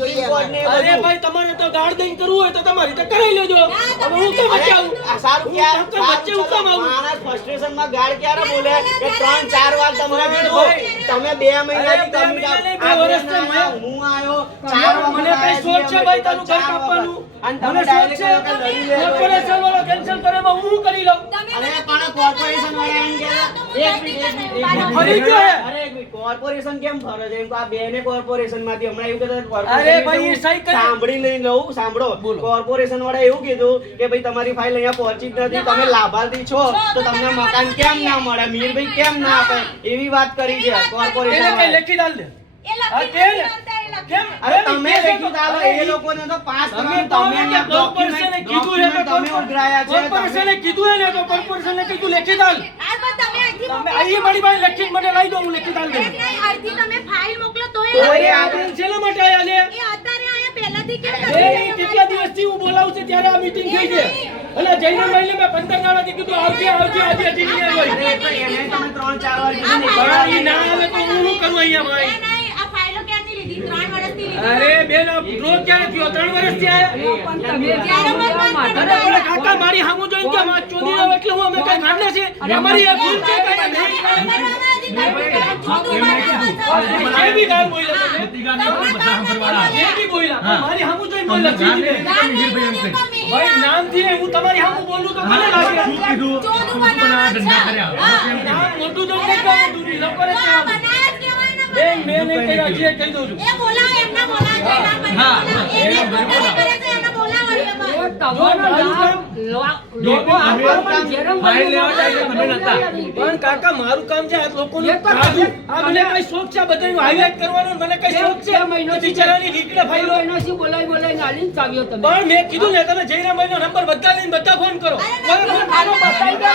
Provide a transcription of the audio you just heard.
જોઈએ. અરે ભાઈ તમારે તો ગાર્ડ દઈને કરવું હોય તો તમારી રીતે કરાવી લેજો. હવે હું કેમ વચ્ચે આવું? સારું ક્યાં વચ્ચે હું કેમ આવું? માણસ ફ્રસ્ટ્રેશન માં ગાર્ડ ક્યારે બોલે કે 3-4 વાર તમને કીધું તમે 2 મહિનાથી બે વર્ષથી હું આવ્યો 4 વાર મને કઈ શોખ છે ભાઈ તારું ઘર કાપવાનું? અને મને તમે શોખ છે કોર્પોરેશન વાળો કેન્સલ કરે એમાં હું કરી લઉં. અરે પણ કોર્પોરેશન વાળા એમ કે એક મિનિટ ફરી ગયો હે? અરે એક મિનિટ કોર્પોરેશન કેમ ફરે છે? એમ તો આ બેને કોર્પોરેશન માંથી હમણાં એવું કહેતા અરે ભાઈ, એ સહી કરી. સાંભળી લઈ લઉં સાંભળો કોર્પોરેશન વાળા એવું કીધું કે ભાઈ તમારી ફાઇલ અહીંયા પહોંચી જ નથી, તમે લાભાર્થી છો તો તમને મકાન કેમ ના મળે, મીરભાઈ કેમ ના આપે, એવી વાત કરી છે કોર્પોરેશન એને કઈ વાળાએ. લખી દાલ દે. કેમ? અરે તમે લખી દાલો, એ લોકોને તો પાસ કરવાનું તમે અહીંયા કોર્પોરેશને કીધું છે document તમે ઉઘરાયા છે. કોર્પોરેશને કીધું હે ને તો કોર્પોરેશને કીધું લખી દાલ. તમે અહીં મારી પાસે લખીને મને લાવી દો, હું લખી દાલ દઉં. તોય આપણે શેના માટે આયા લે? એ કેટલા દિવસથી હું બોલાવું છું ત્યારે આ મીટિંગ થઈ છે. અને જઈને મહિને મેં 15 દાડાથી કીધું આવજે આવજે આજે હજી નહીં આવ્યો. એને તમે 3-4 વાર કીધું ને, પણ ઈ ના આવે તો હું શું કરું અહીંયા ભાઈ? અરે બેન આ ડ્રો ક્યારે થયો? 3 વર્ષથી આયા. અરે પણ કાકા મારી સામું જોઈને કે આ ચોરી આવે એટલે હું અમે કઈ કાઢના છે? અમારી આ ભૂલ છે કાકા નહીં. જે બી ગાળ બોલ્યા તમે, જે બી બોલ્યા પણ મારી સામું જોઈને બોલ્યા સીધી નહીં. ભાઈ નામથી નહીં, હું તમારી સામું બોલું તો મને લાગે નામ મોટું તો નહીં કહું, દૂરી લોકોને કહેવાનું. બેન મેં નહીં કર્યા જે કહી દઉં છું. પણ કાકા મારું કામ છે આ લોકોનું કાઢવું. આ મને કઈ શોખ છે બધાનું હાઈલાઈટ કરવાનો, મને કઈ શોખ છે બિચારાની રીતને ફાઈલો. પણ મેં કીધું ને તમે જઈને મહિનો નંબર બધા લઈને બધા ફોન કરો. કોઈ ફોન કરો, બતાવી દો.